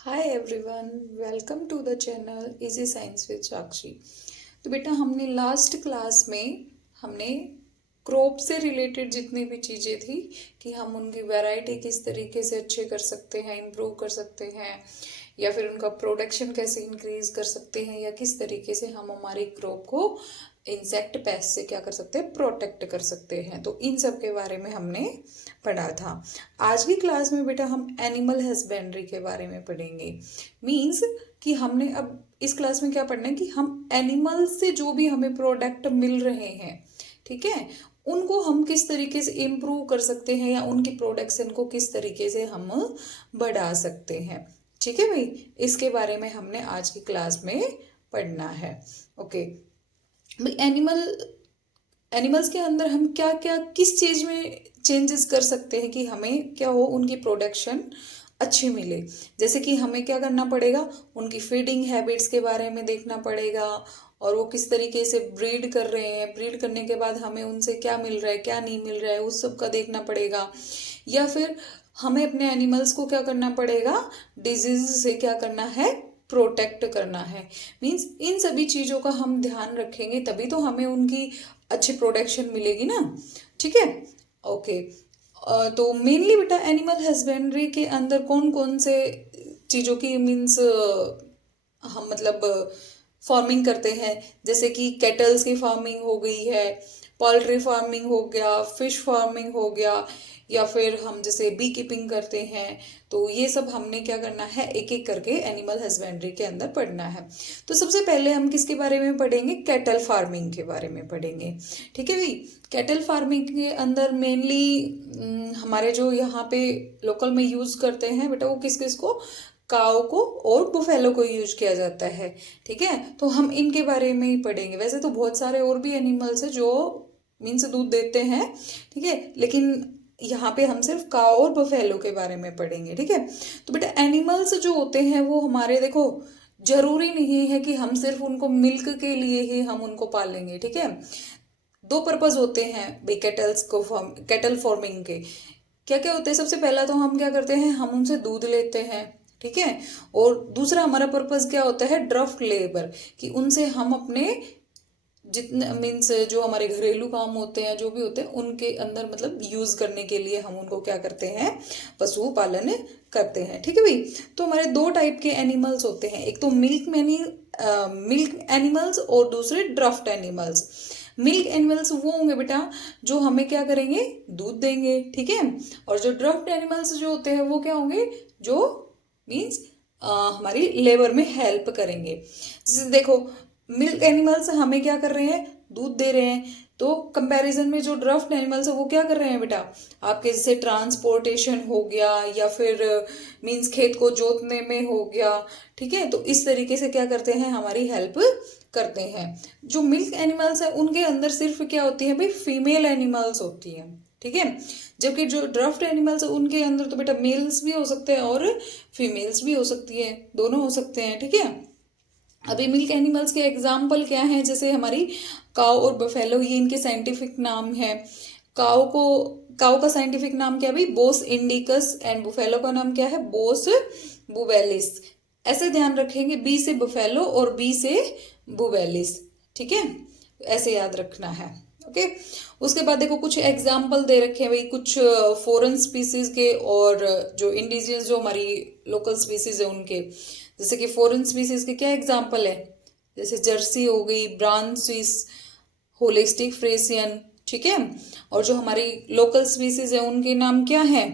Hi everyone, welcome to the channel easy science with Sakshi. तो बेटा हमने लास्ट क्लास में हमने क्रॉप से रिलेटेड जितनी भी चीज़ें थी कि हम उनकी वैरायटी किस तरीके से अच्छे कर सकते हैं, इम्प्रूव कर सकते हैं, या फिर उनका प्रोडक्शन कैसे इंक्रीज कर सकते हैं, या किस तरीके से हम हमारी क्रॉप को इंसेक्ट पेस्ट से क्या कर सकते हैं, प्रोटेक्ट कर सकते हैं। तो इन सब के बारे में हमने पढ़ा था। आज की क्लास में बेटा हम एनिमल हस्बेंड्री के बारे में पढ़ेंगे। मीन्स कि हमने अब इस क्लास में क्या पढ़ना है कि हम एनिमल से जो भी हमें प्रोडक्ट मिल रहे हैं, ठीक है, उनको हम किस तरीके से इम्प्रूव कर सकते हैं या उनकी प्रोडक्शन को किस तरीके से हम बढ़ा सकते हैं। ठीक है भाई, इसके बारे में हमने आज की क्लास में पढ़ना है। ओके भाई, एनिमल्स के अंदर हम क्या क्या किस चीज़ में चेंजेस कर सकते हैं कि हमें क्या हो, उनकी प्रोडक्शन अच्छी मिले। जैसे कि हमें क्या करना पड़ेगा, उनकी फीडिंग हैबिट्स के बारे में देखना पड़ेगा, और वो किस तरीके से ब्रीड कर रहे हैं, ब्रीड करने के बाद हमें उनसे क्या मिल रहा है क्या नहीं मिल रहा है, उस सब का देखना पड़ेगा। या फिर हमें अपने एनिमल्स को क्या करना पड़ेगा, डिजीज से क्या करना है, प्रोटेक्ट करना है। मीन्स इन सभी चीज़ों का हम ध्यान रखेंगे तभी तो हमें उनकी अच्छी प्रोडक्शन मिलेगी ना। ठीक है, ओके। तो मेनली बेटा एनिमल हस्बेंड्री के अंदर कौन कौन से चीज़ों की मीन्स हम मतलब फार्मिंग करते हैं। जैसे कि कैटल्स की फार्मिंग हो गई है, पोल्ट्री फार्मिंग हो गया, फिश फार्मिंग हो गया, या फिर हम जैसे बी कीपिंग करते हैं। तो ये सब हमने क्या करना है, एक एक करके एनिमल हस्बेंड्री के अंदर पढ़ना है। तो सबसे पहले हम किसके बारे में पढ़ेंगे, कैटल फार्मिंग के बारे में पढ़ेंगे। ठीक है भाई, कैटल फार्मिंग के अंदर मेनली हमारे जो यहाँ पे लोकल में यूज़ करते हैं बेटा, वो किस किस को, काऊ को और बुफेलो को यूज किया जाता है। ठीक है, तो हम इनके बारे में ही पढ़ेंगे। वैसे तो बहुत सारे और भी एनिमल्स हैं जो मीन्स दूध देते हैं, ठीक है, लेकिन यहाँ पे हम सिर्फ काऊ और बफेलो के बारे में पढ़ेंगे। ठीक है, तो बेटा एनिमल्स जो होते हैं वो हमारे, देखो, जरूरी नहीं है कि हम सिर्फ उनको मिल्क के लिए ही हम उनको पालेंगे। ठीक है, दो पर्पज होते हैं भाई कैटल फार्मिंग के। क्या क्या होते हैं, सबसे पहला तो हम क्या करते हैं, हम उनसे दूध लेते हैं। ठीक है, और दूसरा हमारा पर्पज क्या होता है, ड्राफ्ट लेबर, कि उनसे हम अपने जितने मीन्स जो हमारे घरेलू काम होते हैं, जो भी होते हैं, उनके अंदर मतलब यूज करने के लिए हम उनको क्या करते हैं, पशु पालन करते हैं। ठीक है भाई, तो हमारे दो टाइप के एनिमल्स होते हैं, एक तो मिल्क एनिमल्स और दूसरे ड्राफ्ट एनिमल्स। मिल्क एनिमल्स वो होंगे बेटा जो हमें क्या करेंगे, दूध देंगे। ठीक है, और जो ड्राफ्ट एनिमल्स जो होते हैं वो क्या होंगे, जो मीन्स हमारी लेबर में हेल्प करेंगे। जैसे देखो, मिल्क एनिमल्स हमें क्या कर रहे हैं, दूध दे रहे हैं। तो कंपैरिजन में जो ड्राफ्ट एनिमल्स है वो क्या कर रहे हैं बेटा, आपके जैसे ट्रांसपोर्टेशन हो गया, या फिर मीन्स खेत को जोतने में हो गया। ठीक है, तो इस तरीके से क्या करते हैं, हमारी हेल्प करते हैं। जो मिल्क एनिमल्स है उनके अंदर सिर्फ क्या होती है भाई, फीमेल एनिमल्स होती हैं। ठीक है, जबकि जो ड्राफ्ट एनिमल्स है उनके अंदर तो बेटा मेल्स भी हो सकते हैं और फीमेल्स भी हो सकती है, दोनों हो सकते हैं। ठीक है, अभी मिल्क एनिमल्स के एग्जाम्पल क्या हैं, जैसे हमारी काऊ और बफेलो, ये इनके साइंटिफिक नाम है। काऊ का साइंटिफिक नाम क्या है भाई, बोस इंडिकस, एंड बुफेलो का नाम क्या है, बोस बुवेलिस। ऐसे ध्यान रखेंगे, बी से बुफेलो और बी से बुवेलिस। ठीक है, ऐसे याद रखना है। ओके, उसके बाद देखो कुछ एग्जाम्पल दे रखे हैं भाई, कुछ फॉरेन स्पीसीज के और जो इंडिजियस जो हमारी लोकल स्पीसीज है उनके। जैसे कि फॉरेन स्पीसीज के क्या एग्जाम्पल है, जैसे जर्सी हो गई, ब्राउन स्विस, होलिस्टिक फ्रेसियन। ठीक है, और जो हमारी लोकल स्पीसीज है उनके नाम क्या है,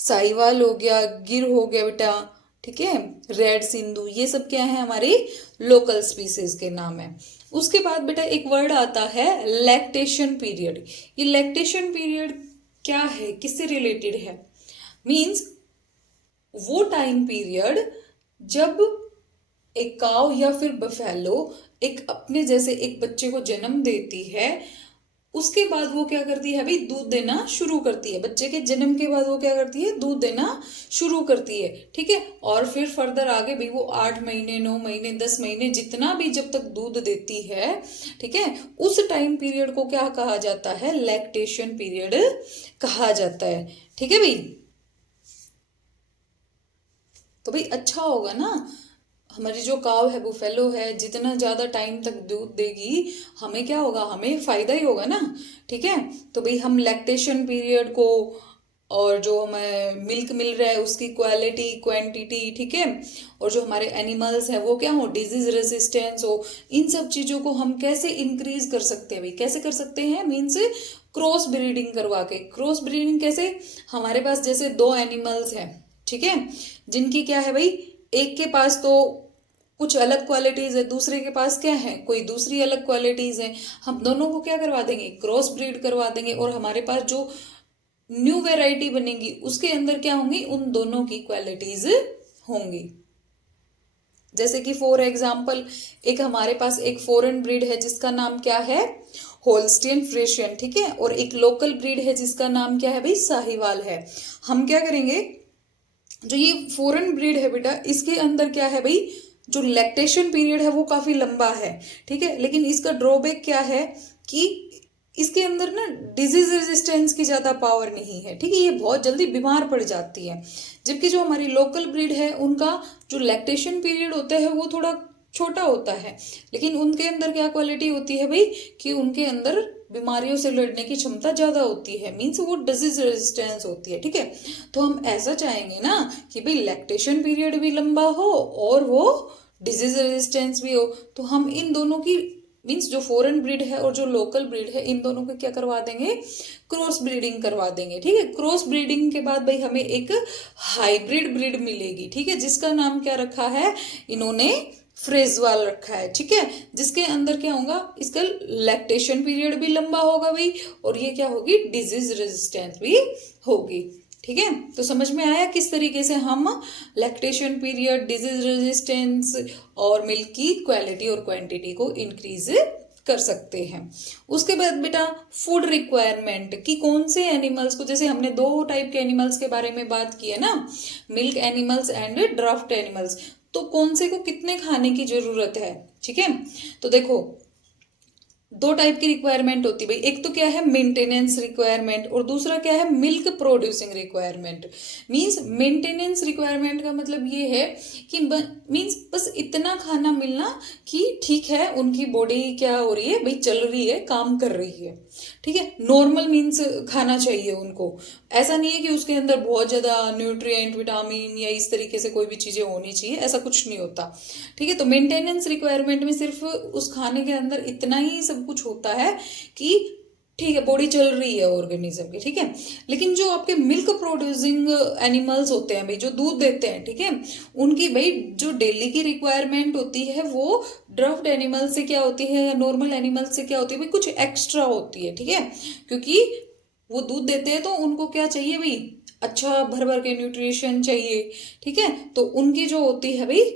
साहिवाल हो गया, गिर हो गया बेटा। ठीक है, रेड सिंधु, ये सब क्या है, हमारी लोकल स्पीसीज के नाम है। उसके बाद बेटा एक वर्ड आता है लैक्टेशन पीरियड। ये लैक्टेशन पीरियड क्या है, किससे रिलेटेड है, मीन्स वो टाइम पीरियड जब एक काव या फिर बफेलो एक अपने जैसे एक बच्चे को जन्म देती है, उसके बाद वो क्या करती है भाई, दूध देना शुरू करती है। बच्चे के जन्म के बाद वो क्या करती है, दूध देना शुरू करती है। ठीक है, और फिर फर्दर आगे भी वो 8 महीने, 9 महीने, 10 महीने, जितना भी जब तक दूध देती है, ठीक है, उस टाइम पीरियड को क्या कहा जाता है, लैक्टेशन पीरियड कहा जाता है। ठीक है भाई, तो भाई अच्छा होगा ना। हमारी जो काव है, बुफेलो है, जितना ज़्यादा टाइम तक दूध देगी हमें क्या होगा, हमें फ़ायदा ही होगा ना। ठीक है, तो भाई हम लैक्टेशन पीरियड को और जो हमें मिल्क मिल रहा है उसकी क्वालिटी क्वांटिटी, ठीक है, और जो हमारे एनिमल्स हैं वो क्या हो, डिजीज रेसिस्टेंस हो, इन सब चीज़ों को हम कैसे इंक्रीज कर सकते हैं भाई, कैसे कर सकते हैं, मीन्स क्रॉस ब्रीडिंग करवा के। क्रॉस ब्रीडिंग कैसे, हमारे पास जैसे दो एनिमल्स हैं, ठीक है, जिनकी क्या है भाई, एक के पास तो कुछ अलग क्वालिटीज है, दूसरे के पास क्या है, कोई दूसरी अलग क्वालिटीज है, हम दोनों को क्या करवा देंगे, क्रॉस ब्रीड करवा देंगे, और हमारे पास जो न्यू वैरायटी बनेगी उसके अंदर क्या होंगी, उन दोनों की क्वालिटीज होंगी। जैसे कि फॉर एग्जाम्पल एक हमारे पास एक फॉरेन ब्रीड है जिसका नाम क्या है, होल्स्टीन फ्रिशियन, ठीक है, और एक लोकल ब्रीड है जिसका नाम क्या है भाई, साहिवाल है। हम क्या करेंगे, जो ये फॉरेन ब्रीड है बेटा, इसके अंदर क्या है भाई, जो लैक्टेशन पीरियड है वो काफी लंबा है, ठीक है, लेकिन इसका ड्रॉबैक क्या है कि इसके अंदर ना डिजीज रेजिस्टेंस की ज्यादा पावर नहीं है, ठीक है, ये बहुत जल्दी बीमार पड़ जाती है। जबकि जो हमारी लोकल ब्रीड है उनका जो लैक्टेशन पीरियड होता है वो थोड़ा छोटा होता है, लेकिन उनके अंदर क्या क्वालिटी होती है भाई, कि उनके अंदर बीमारियों से लड़ने की क्षमता ज्यादा होती है, मीन्स वो डिजीज रेजिस्टेंस होती है, ठीक है। तो हम ऐसा चाहेंगे ना कि भाई लैक्टेशन पीरियड भी लंबा हो और वो डिजीज रेजिस्टेंस भी हो, तो हम इन दोनों की, मीन्स जो फॉरेन ब्रीड है और जो लोकल ब्रीड है, इन दोनों को क्या करवा देंगे, क्रॉस ब्रीडिंग करवा देंगे, ठीक है। क्रॉस ब्रीडिंग के बाद भाई हमें एक हाइब्रिड ब्रीड मिलेगी, ठीक है, जिसका नाम क्या रखा है इन्होंने, फ्रेजवाल रखा है, ठीक है, जिसके अंदर क्या होगा, इसका लैक्टेशन पीरियड भी लंबा होगा भाई, और ये क्या होगी, डिजीज रेजिस्टेंस भी होगी, ठीक है। तो समझ में आया किस तरीके से हम लैक्टेशन पीरियड, डिजीज रेजिस्टेंस और मिल्क की क्वालिटी और क्वांटिटी को इंक्रीज कर सकते हैं। उसके बाद बेटा फूड रिक्वायरमेंट, कि कौन से एनिमल्स को, जैसे हमने दो टाइप के एनिमल्स के बारे में बात की है ना, milk animals and draft animals, तो कौन से को कितने खाने की जरूरत है, ठीक है। तो देखो दो टाइप की रिक्वायरमेंट होती है भाई, एक तो क्या है मेंटेनेंस रिक्वायरमेंट और दूसरा क्या है milk producing requirement. Means maintenance requirement का मतलब ये है कि मींस बस इतना खाना मिलना कि ठीक है उनकी बॉडी क्या हो रही है भाई, चल रही है, काम कर रही है, ठीक है, नॉर्मल मीन्स खाना चाहिए उनको, ऐसा नहीं है कि उसके अंदर बहुत ज्यादा न्यूट्रिएंट, विटामिन या इस तरीके से कोई भी चीजें होनी चाहिए, ऐसा कुछ नहीं होता, ठीक है। तो मेंटेनेंस रिक्वायरमेंट में सिर्फ उस खाने के अंदर इतना ही सब कुछ होता है कि ठीक है बॉडी चल रही है ऑर्गेनिज्म की, ठीक है। लेकिन जो आपके मिल्क प्रोड्यूसिंग एनिमल्स होते हैं भाई, जो दूध देते हैं, ठीक है, उनकी भाई जो डेली की रिक्वायरमेंट होती है वो ड्राफ्ट एनिमल से क्या होती है या नॉर्मल एनिमल से क्या होती है भाई, कुछ एक्स्ट्रा होती है, ठीक है, क्योंकि वो दूध देते हैं तो उनको क्या चाहिए भाई, अच्छा भर भर के न्यूट्रिशन चाहिए, ठीक है। तो उनकी जो होती है भाई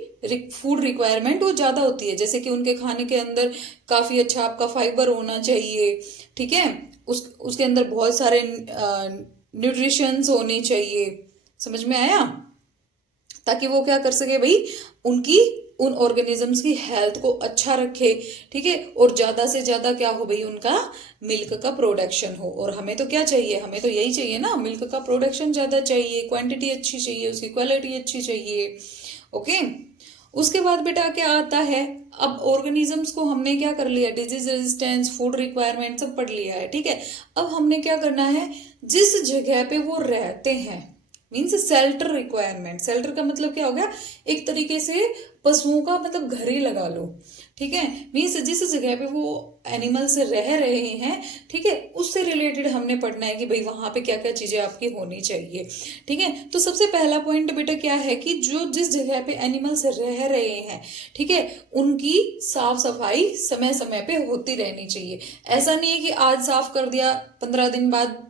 फूड रिक्वायरमेंट वो ज़्यादा होती है, जैसे कि उनके खाने के अंदर काफ़ी अच्छा आपका फाइबर होना चाहिए, ठीक है, उसके अंदर बहुत सारे न्यूट्रिशंस होने चाहिए, समझ में आया, ताकि वो क्या कर सके भाई, उनकी उन ऑर्गेनिजम्स की हेल्थ को अच्छा रखे, ठीक है, और ज्यादा से ज्यादा क्या हो भाई, उनका मिल्क का प्रोडक्शन हो। और हमें तो क्या चाहिए, हमें तो यही चाहिए ना, मिल्क का प्रोडक्शन ज्यादा चाहिए, क्वांटिटी अच्छी चाहिए, उसकी क्वालिटी अच्छी चाहिए, ओके। उसके बाद बेटा क्या आता है, अब ऑर्गेनिजम्स को हमने क्या कर लिया, डिजीज रेजिस्टेंस, फूड रिक्वायरमेंट सब पढ़ लिया है, ठीक है। अब हमने क्या करना है, जिस जगह पे वो रहते हैं, मीन्स शेल्टर रिक्वायरमेंट। शेल्टर का मतलब क्या हो गया, एक तरीके से पशुओं का मतलब घर ही लगा लो, ठीक है, मीन्स जिस जगह पे वो एनिमल से रह रहे हैं, ठीक है, उससे रिलेटेड हमने पढ़ना है कि भाई वहां पे क्या क्या चीजें आपकी होनी चाहिए, ठीक है। तो सबसे पहला पॉइंट बेटा क्या है कि जो जिस जगह पे एनिमल से रह रहे हैं, ठीक है, उनकी साफ सफाई समय समय पे होती रहनी चाहिए। ऐसा नहीं है कि आज साफ कर दिया, 15 दिन बाद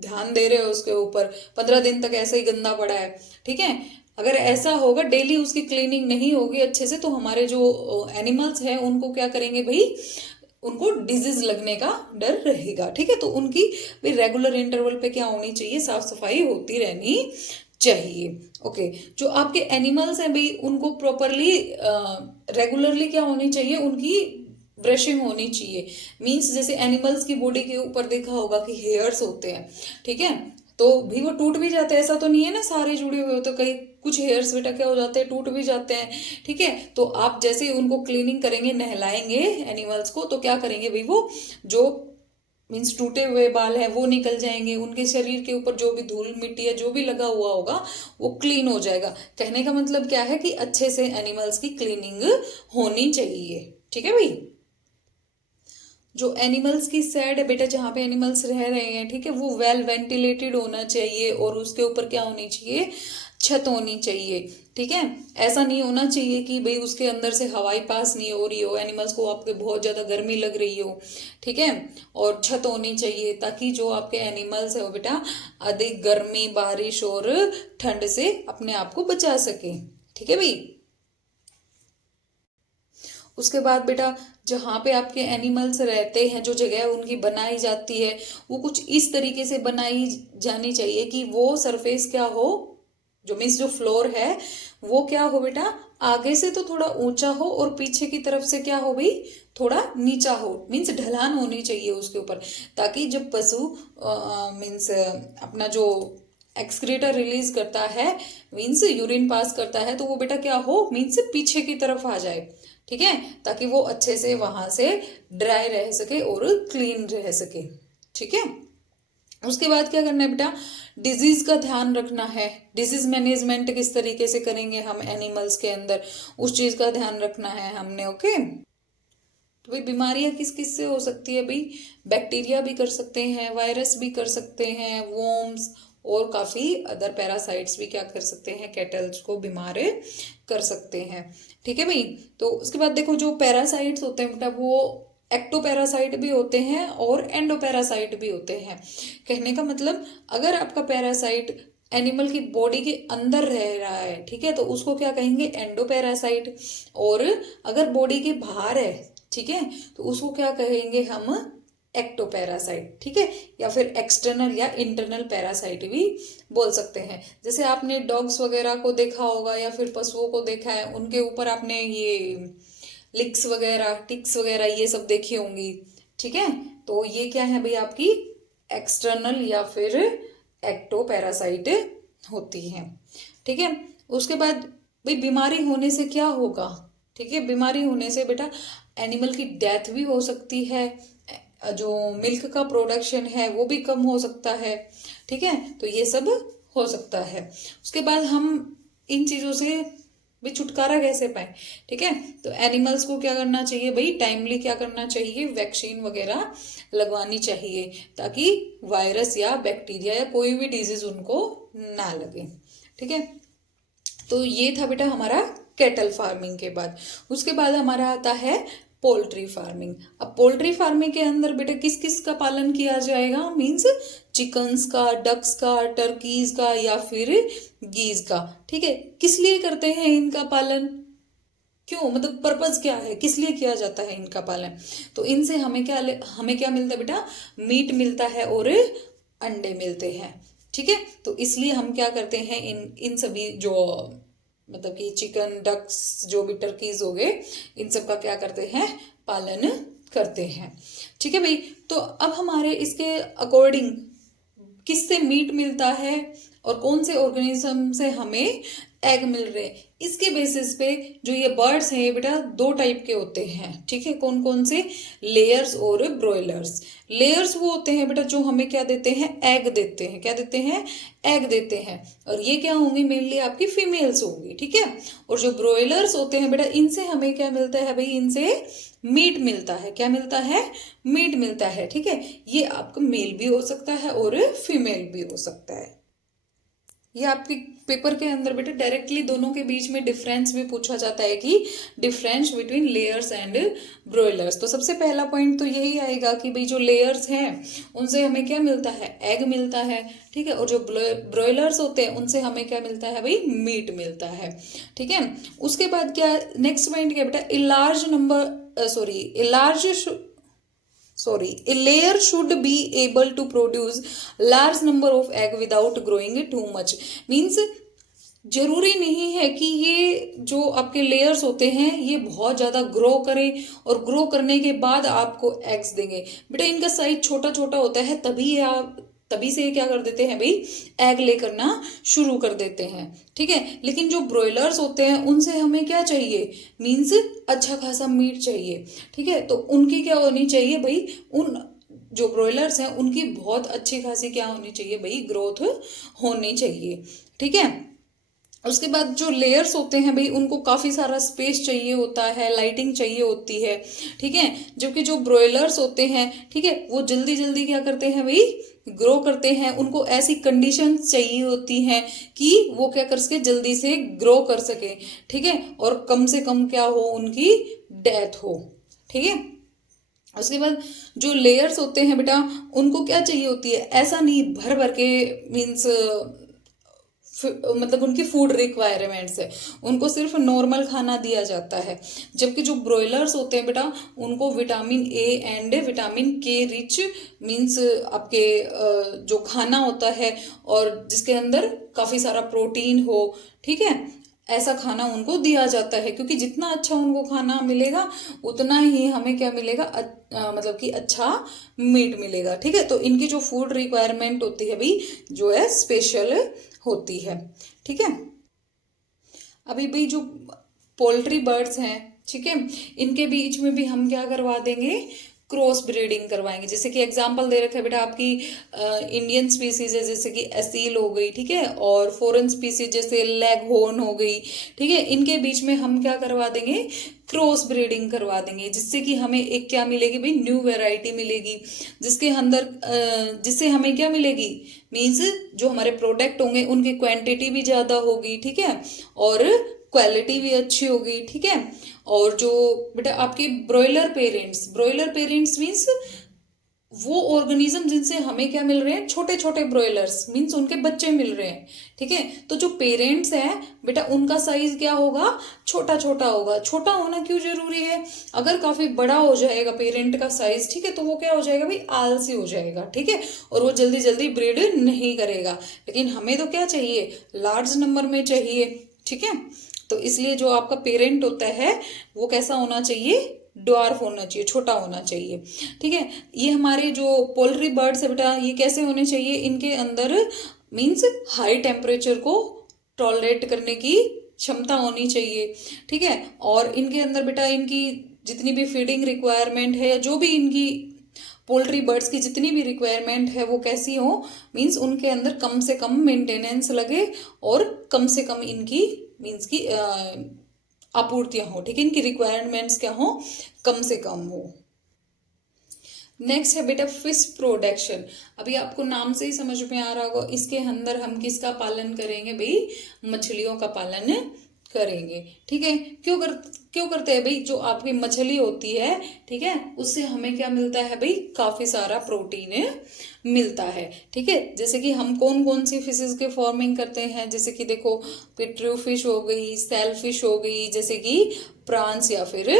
ध्यान दे रहे हो उसके ऊपर, 15 दिन तक ऐसे ही गंदा पड़ा है, ठीक है। अगर ऐसा होगा, डेली उसकी क्लीनिंग नहीं होगी अच्छे से, तो हमारे जो एनिमल्स हैं उनको क्या करेंगे भाई, उनको डिजीज लगने का डर रहेगा, ठीक है। तो उनकी भी रेगुलर इंटरवल पे क्या होनी चाहिए, साफ सफाई होती रहनी चाहिए, ओके। जो आपके एनिमल्स हैं भाई उनको प्रॉपरली रेगुलरली क्या होनी चाहिए, उनकी ब्रशिंग होनी चाहिए। मीन्स जैसे एनिमल्स की बॉडी के ऊपर देखा होगा कि हेयर्स होते हैं, ठीक है, तो भी वो टूट भी जाते हैं, ऐसा तो नहीं है ना सारे जुड़े हुए हो, तो कई कुछ हेयर्स बेटा क्या हो जाते हैं, टूट भी जाते हैं, ठीक है। तो आप जैसे ही उनको क्लीनिंग करेंगे, नहलाएंगे एनिमल्स को, तो क्या करेंगे भाई, वो जो मीन्स टूटे हुए बाल है वो निकल जाएंगे, उनके शरीर के ऊपर जो भी धूल मिट्टी है जो भी लगा हुआ होगा वो क्लीन हो जाएगा। कहने का मतलब क्या है कि अच्छे से एनिमल्स की क्लीनिंग होनी चाहिए, ठीक है भाई। जो एनिमल्स की शेड है बेटा, जहाँ पे एनिमल्स रह रहे हैं, ठीक है, वो वेल वेंटिलेटेड होना चाहिए और उसके ऊपर क्या होनी चाहिए, छत होनी चाहिए, ठीक है। ऐसा नहीं होना चाहिए कि भाई उसके अंदर से हवाई पास नहीं हो रही हो, एनिमल्स को आपके बहुत ज़्यादा गर्मी लग रही हो, ठीक है। और छत होनी चाहिए ताकि जो आपके एनिमल्स है वो बेटा अधिक गर्मी, बारिश और ठंड से अपने आप को बचा सके, ठीक है भाई। उसके बाद बेटा जहाँ पे आपके एनिमल्स रहते हैं, जो जगह उनकी बनाई जाती है, वो कुछ इस तरीके से बनाई जानी चाहिए कि वो सरफेस क्या हो, जो मीन्स जो फ्लोर है वो क्या हो बेटा, आगे से तो थोड़ा ऊंचा हो और पीछे की तरफ से क्या हो भाई, थोड़ा नीचा हो, मीन्स ढलान होनी चाहिए उसके ऊपर, ताकि जब पशु मीन्स अपना जो एक्सक्रीटर रिलीज करता है, मीन्स यूरिन पास करता है, तो वो बेटा क्या हो, मीन्स पीछे की तरफ आ जाए, ठीक है, ताकि वो अच्छे से वहां से ड्राई रह सके और क्लीन रह सके, ठीक है। उसके बाद क्या करना है बेटा, डिजीज का ध्यान रखना है। डिजीज मैनेजमेंट किस तरीके से करेंगे हम एनिमल्स के अंदर, उस चीज का ध्यान रखना है हमने, ओके। तो भाई बीमारियां किस किस से हो सकती है भाई, बैक्टीरिया भी कर सकते हैं, वायरस भी कर सकते हैं, वोम्स और काफी अदर पैरासाइट्स भी क्या कर सकते हैं, कैटल्स को बीमार कर सकते हैं, ठीक है भाई। तो उसके बाद देखो जो पैरासाइट्स होते हैं बेटा, वो एक्टोपैरासाइट भी होते हैं और एंडोपैरासाइट भी होते हैं। कहने का मतलब अगर आपका पैरासाइट एनिमल की बॉडी के अंदर रह रहा है, ठीक है, तो उसको क्या कहेंगे, एंडोपैरासाइट। और अगर बॉडी के बाहर है, ठीक है, तो उसको क्या कहेंगे हम, एक्टोपैरासाइट, ठीक है, या फिर एक्सटर्नल या इंटरनल पैरासाइट भी बोल सकते हैं। जैसे आपने डॉग्स वगैरह को देखा होगा या फिर पशुओं को देखा है, उनके ऊपर आपने ये लिक्स वगैरह, टिक्स वगैरह ये सब देखी होंगी, ठीक है। तो ये क्या है भाई, आपकी एक्सटर्नल या फिर एक्टोपैरासाइट होती है, ठीक है। उसके बाद भाई बीमारी होने से क्या होगा, ठीक है, बीमारी होने से बेटा एनिमल की डेथ भी हो सकती है, जो मिल्क का प्रोडक्शन है वो भी कम हो सकता है, ठीक है। तो ये सब हो सकता है। उसके बाद हम इन चीज़ों से भाई छुटकारा कैसे पाए, ठीक है। तो एनिमल्स को क्या करना चाहिए भाई, टाइमली क्या करना चाहिए, वैक्सीन वगैरह लगवानी चाहिए, ताकि वायरस या बैक्टीरिया या कोई भी डिजीज उनको ना लगे, ठीक है। तो ये था बेटा हमारा कैटल फार्मिंग के बाद। उसके बाद हमारा आता है पोल्ट्री फार्मिंग। अब पोल्ट्री फार्मिंग के अंदर बेटा किस किस का पालन किया जाएगा, मीन्स चिकन्स का, डक्स का, टर्कीज का या फिर गीज का, ठीक है। किस लिए करते हैं इनका पालन, क्यों, मतलब पर्पज क्या है, किस लिए किया जाता है इनका पालन। तो इनसे हमें क्या मिलता है बेटा, मीट मिलता है और अंडे मिलते हैं, ठीक है। तो इसलिए हम क्या करते हैं, इन सभी जो मतलब कि चिकन, डक्स, जो भी टर्कीज हो गए, इन सब का क्या करते हैं, पालन करते हैं, ठीक है भाई। तो अब हमारे इसके अकॉर्डिंग किससे मीट मिलता है और कौन से ऑर्गेनिज्म से हमें एग मिल रहे हैं, इसके बेसिस पे जो ये बर्ड्स हैं ये बेटा दो टाइप के होते हैं, ठीक है। कौन कौन से, लेयर्स और ब्रॉयलर्स। लेयर्स वो होते हैं बेटा जो हमें क्या देते हैं, एग देते हैं, क्या देते हैं, एग देते हैं, और ये क्या होंगी, मेनली आपकी फीमेल्स होंगी, ठीक है। और जो ब्रॉयलर्स होते हैं बेटा, इनसे हमें क्या मिलता है भाई, इनसे मीट मिलता है, क्या मिलता है, मीट मिलता है, ठीक है। ये आपका मेल भी हो सकता है और फीमेल भी हो सकता है। ये आपके पेपर के अंदर बेटा डायरेक्टली दोनों के बीच में डिफरेंस भी पूछा जाता है कि difference between layers and broilers. तो सबसे पहला पॉइंट तो यही आएगा कि भाई जो लेयर्स हैं उनसे हमें क्या मिलता है, एग मिलता है, ठीक है। और जो ब्रॉयलर्स होते हैं उनसे हमें क्या मिलता है भाई, मीट मिलता है, ठीक है। उसके बाद क्या, नेक्स्ट पॉइंट क्या बेटा, a layer should be able to produce large number of egg without growing too much। Means जरूरी नहीं है कि ये जो आपके लेयर्स होते हैं ये बहुत ज़्यादा ग्रो करें और ग्रो करने के बाद आपको एग्स देंगे। बेटा इनका साइज छोटा छोटा होता है, तभी ये तभी से ये क्या कर देते हैं भाई, एग ले करना शुरू कर देते हैं। ठीक है, लेकिन जो ब्रॉयलर्स होते हैं उनसे हमें क्या चाहिए, मीन्स अच्छा खासा मीट चाहिए। ठीक है, तो उनकी क्या होनी चाहिए भाई, उन जो ब्रॉयलर्स हैं उनकी बहुत अच्छी खासी क्या होनी चाहिए भाई, ग्रोथ होनी चाहिए। ठीक है, उसके बाद जो लेयर्स होते हैं भाई उनको काफ़ी सारा स्पेस चाहिए होता है, लाइटिंग चाहिए होती है। ठीक है, जबकि जो ब्रॉयलर्स होते हैं, ठीक है, वो जल्दी जल्दी क्या करते हैं भाई, ग्रो करते हैं। उनको ऐसी कंडीशंस चाहिए होती हैं कि वो क्या कर सके, जल्दी से ग्रो कर सके। ठीक है, और कम से कम क्या हो, उनकी डेथ हो। ठीक है, उसके बाद जो लेयर्स होते हैं बेटा उनको क्या चाहिए होती है, ऐसा नहीं भर भर के, मीन्स मतलब उनकी फूड रिक्वायरमेंट्स है, उनको सिर्फ नॉर्मल खाना दिया जाता है। जबकि जो ब्रॉयलर्स होते हैं बेटा उनको विटामिन ए एंड विटामिन के रिच, मीन्स आपके जो खाना होता है और जिसके अंदर काफ़ी सारा प्रोटीन हो। ठीक है, ऐसा खाना उनको दिया जाता है, क्योंकि जितना अच्छा उनको खाना मिलेगा उतना ही हमें क्या मिलेगा, मतलब कि अच्छा मीट मिलेगा। ठीक है, तो इनकी जो फूड रिक्वायरमेंट होती है भाई जो है स्पेशल होती है। ठीक है, अभी भाई जो पोल्ट्री बर्ड्स हैं, ठीक है, इनके बीच में भी हम क्या करवा देंगे, क्रॉस ब्रीडिंग करवाएंगे। जैसे कि एग्जांपल दे रखा है बेटा आपकी इंडियन स्पीसीज है जैसे कि एसील हो गई, ठीक है, और फॉरेन स्पीसीज जैसे लेग हॉर्न हो गई। ठीक है, इनके बीच में हम क्या करवा देंगे, क्रॉस ब्रीडिंग करवा देंगे, जिससे कि हमें एक क्या मिलेगी भाई, न्यू वैरायटी मिलेगी, जिसके अंदर जिससे हमें क्या मिलेगी, मीन्स जो हमारे प्रोडक्ट होंगे उनकी क्वांटिटी भी ज़्यादा होगी। ठीक है, और क्वालिटी भी अच्छी होगी। ठीक है, और जो बेटा आपके ब्रॉयलर पेरेंट्स मीन्स वो ऑर्गेनिज्म जिनसे हमें क्या मिल रहे हैं, छोटे छोटे ब्रॉयलर्स, मीन्स उनके बच्चे मिल रहे हैं। ठीक है, तो जो पेरेंट्स हैं बेटा उनका साइज क्या होगा, छोटा छोटा होगा। छोटा होना क्यों जरूरी है, अगर काफी बड़ा हो जाएगा पेरेंट का साइज, ठीक है, तो वो क्या हो जाएगा भाई, आलसी हो जाएगा। ठीक है, और वो जल्दी जल्दी ब्रीड नहीं करेगा। लेकिन हमें तो क्या चाहिए, लार्ज नंबर में चाहिए। ठीक है, तो इसलिए जो आपका पेरेंट होता है वो कैसा होना चाहिए, ड्वार्फ होना चाहिए, छोटा होना चाहिए। ठीक है, ये हमारे जो पोल्ट्री बर्ड्स है बेटा ये कैसे होने चाहिए, इनके अंदर मीन्स हाई टेम्परेचर को टॉलरेट करने की क्षमता होनी चाहिए। ठीक है, और इनके अंदर बेटा इनकी जितनी भी फीडिंग रिक्वायरमेंट है या जो भी इनकी पोल्ट्री बर्ड्स की जितनी भी रिक्वायरमेंट है वो कैसी हो, मीन्स उनके अंदर कम से कम मेंटेनेंस लगे और कम से कम इनकी मीन्स की आपूर्तियां हो। ठीक है, इनकी रिक्वायरमेंट्स क्या हो, कम से कम हो। नेक्स्ट है बेटा फिश प्रोडक्शन। अभी आपको नाम से ही समझ में आ रहा होगा, इसके अंदर हम किसका पालन करेंगे भाई, मछलियों का पालन करेंगे। ठीक है, क्यों करते हैं भाई, जो आपकी मछली होती है, ठीक है, उससे हमें क्या मिलता है भाई, काफी सारा प्रोटीन मिलता है। ठीक है, जैसे कि हम कौन कौन सी फिशेस के फार्मिंग करते हैं, जैसे कि देखो पिट्रू फिश हो गई, सेल फिश हो गई, जैसे कि प्रॉन्स या फिर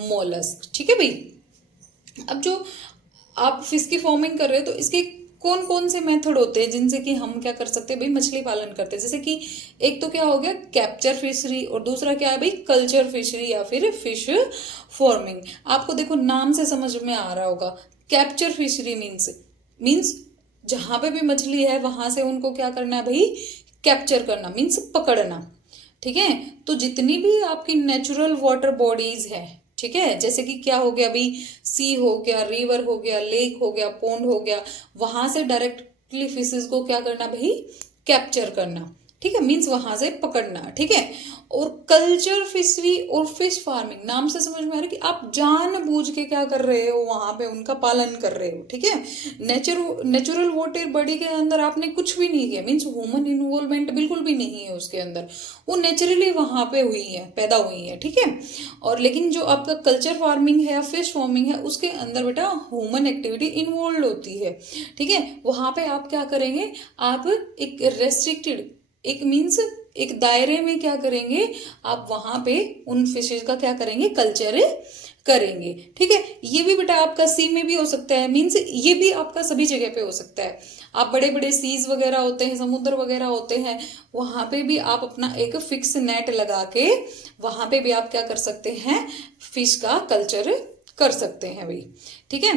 मोलस्क। ठीक है भाई, अब जो आप फिश की फार्मिंग कर रहे हो तो इसके कौन कौन से मेथड होते हैं जिनसे कि हम क्या कर सकते हैं भाई, मछली पालन करते हैं। जैसे कि एक तो क्या हो गया कैप्चर फिशरी, और दूसरा क्या है भाई, कल्चर फिशरी या फिर फिश फार्मिंग। आपको देखो नाम से समझ में आ रहा होगा, कैप्चर फिशरी मीन्स जहां पे भी मछली है वहां से उनको क्या करना है भाई, कैप्चर करना, मीन्स पकड़ना। ठीक है, तो जितनी भी आपकी नेचुरल वाटर बॉडीज है, ठीक है, जैसे कि क्या हो गया भाई, सी हो गया, रिवर हो गया, लेक हो गया, पोंड हो गया, वहां से डायरेक्टली फिशेस को क्या करना भाई, कैप्चर करना। ठीक है, मीन्स वहां से पकड़ना। ठीक है, और कल्चर फिशरी और फिश फार्मिंग, नाम से समझ में आ रहा है कि आप जानबूझ के क्या कर रहे हो, वहां पे उनका पालन कर रहे हो। ठीक है, नेचुरल वाटर बॉडी के अंदर आपने कुछ भी नहीं किया, मीन्स ह्यूमन इन्वॉल्वमेंट बिल्कुल भी नहीं है उसके अंदर, वो नेचुरली वहां पे हुई है, पैदा हुई है। ठीक है, और लेकिन जो आपका कल्चर फार्मिंग है या फिश फार्मिंग है उसके अंदर बेटा ह्यूमन एक्टिविटी इन्वॉल्व होती है। ठीक है, वहां पे आप क्या करेंगे, आप एक रेस्ट्रिक्टेड, एक मीन्स एक दायरे में क्या करेंगे, आप वहां पे उन फिशेज का क्या करेंगे, कल्चर करेंगे। ठीक है, ये भी बेटा आपका सी में भी हो सकता है, मीन्स ये भी आपका सभी जगह पे हो सकता है। आप बड़े बड़े सीज वगैरह होते हैं, समुद्र वगैरह होते हैं, वहां पे भी आप अपना एक फिक्स नेट लगा के वहां पे भी आप क्या कर सकते हैं, फिश का कल्चर कर सकते हैं भाई। ठीक है,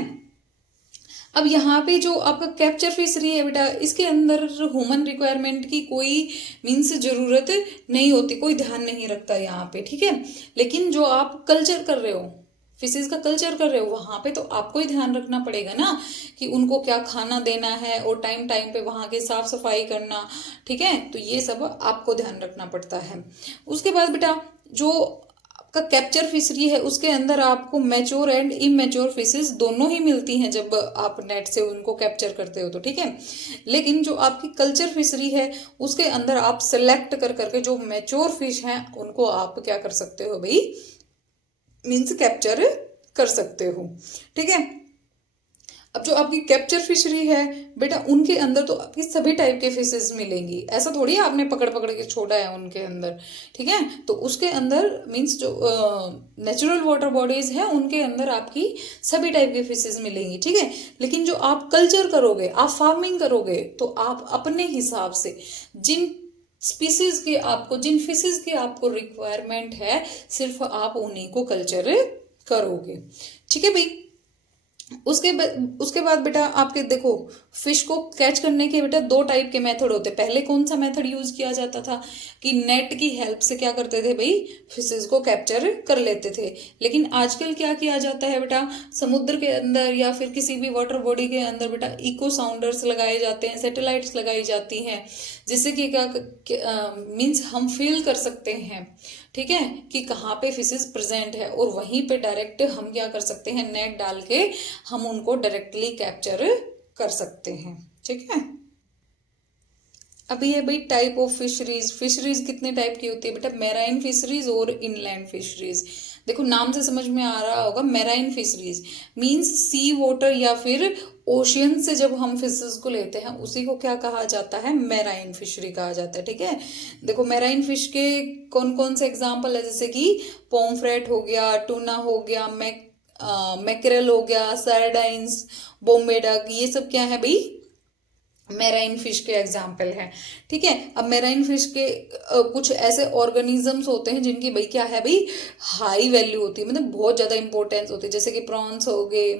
अब यहाँ पे जो आपका कैप्चर फिशरी है बेटा, इसके अंदर ह्यूमन रिक्वायरमेंट की कोई मीन्स जरूरत नहीं होती, कोई ध्यान नहीं रखता यहाँ पे, ठीक है। लेकिन जो आप कल्चर कर रहे हो, फिशेज का कल्चर कर रहे हो, वहां पे तो आपको ही ध्यान रखना पड़ेगा ना कि उनको क्या खाना देना है और टाइम टाइम पे वहां की साफ सफाई करना, ठीक है। तो ये सब आपको ध्यान रखना पड़ता है। उसके बाद बेटा जो आपका कैप्चर फिशरी है, उसके अंदर आपको मैच्योर एंड इमेच्योर फिशेज दोनों ही मिलती हैं जब आप नेट से उनको कैप्चर करते हो तो, ठीक है। लेकिन जो आपकी कल्चर फिशरी है, उसके अंदर आप सेलेक्ट कर करके जो मैच्योर फिश हैं उनको आप क्या कर सकते हो भाई, मीन्स कैप्चर कर सकते हो, ठीक है। अब जो आपकी कैप्चर फिशरी है बेटा, उनके अंदर तो आपकी सभी टाइप के फिशेस मिलेंगी, ऐसा थोड़ी है आपने पकड़ पकड़ के छोड़ा है उनके अंदर, ठीक है। तो उसके अंदर मीन्स जो नेचुरल वाटर बॉडीज है उनके अंदर आपकी सभी टाइप के फिशेस मिलेंगी, ठीक है। लेकिन जो आप कल्चर करोगे, आप फार्मिंग करोगे, तो आप अपने हिसाब से जिन स्पीसीज के आपको, जिन फिशेज की आपको रिक्वायरमेंट है, सिर्फ आप उन्हीं को कल्चर करोगे, ठीक है भाई। उसके बाद बेटा आपके देखो, फिश को कैच करने के बेटा दो टाइप के मेथड होते हैं। पहले कौन सा मेथड यूज किया जाता था कि नेट की हेल्प से क्या करते थे भाई, फिशेज को कैप्चर कर लेते थे। लेकिन आजकल क्या किया जाता है बेटा, समुद्र के अंदर या फिर किसी भी वाटर बॉडी के अंदर बेटा इको साउंडर्स लगाए जाते हैं, सैटेलाइट्स लगाई जाती हैं, जिससे कि क्या मीन्स हम फील कर सकते हैं, ठीक है, कि कहाँ पे फिशेज प्रेजेंट है, और वहीं पे डायरेक्ट हम क्या कर सकते हैं, नेट डाल के हम उनको डायरेक्टली कैप्चर कर सकते हैं, ठीक है। अभी है भाई टाइप ऑफ फिशरीज। फिशरीज कितने टाइप की होती है बेटा, मैराइन फिशरीज और इनलैंड फिशरीज। देखो नाम से समझ में आ रहा होगा, marine fisheries means sea water या फिर ओशियन से जब हम फिशेस को लेते हैं उसी को क्या कहा जाता है, मैराइन फिशरी कहा जाता है, ठीक है। देखो मैराइन फिश के कौन कौन से एग्जाम्पल है, जैसे कि पोम्फ्रेट हो गया, टूना हो गया, मैकेरल हो गया, सार्डाइंस, बॉम्बे डक, ये सब क्या है भाई, मैराइन फिश के एग्जाम्पल हैं, ठीक है। अब मैराइन फिश के कुछ ऐसे ऑर्गेनिजम्स होते हैं जिनकी भाई क्या है भाई, हाई वैल्यू होती है, मतलब बहुत ज्यादा इंपॉर्टेंस होती है, जैसे कि प्रॉन्स हो गए,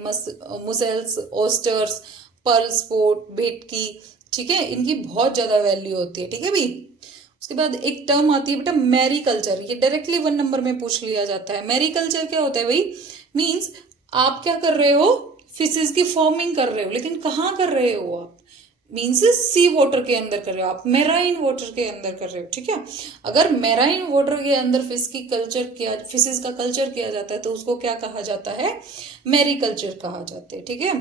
मुसेल्स, ऑस्टर्स, पर्ल स्पोर्ट, भेटकी, ठीक है, इनकी बहुत ज्यादा वैल्यू होती है, ठीक है भाई। उसके बाद एक टर्म आती है बेटा मैरीकल्चर, ये डायरेक्टली 1 नंबर में पूछ लिया जाता है। मैरीकल्चर क्या होता है भाई, मीन्स आप क्या कर रहे हो, फिशेज की फार्मिंग कर रहे हो, लेकिन कहाँ कर रहे हो आप, मीन्स सी वाटर के अंदर कर रहे हो आप, मेराइन वाटर के अंदर कर रहे हो, ठीक है। अगर मेराइन वाटर के अंदर फिशेज का कल्चर किया जाता है तो उसको क्या कहा जाता है, मैरीकल्चर कहा जाता है, ठीक है।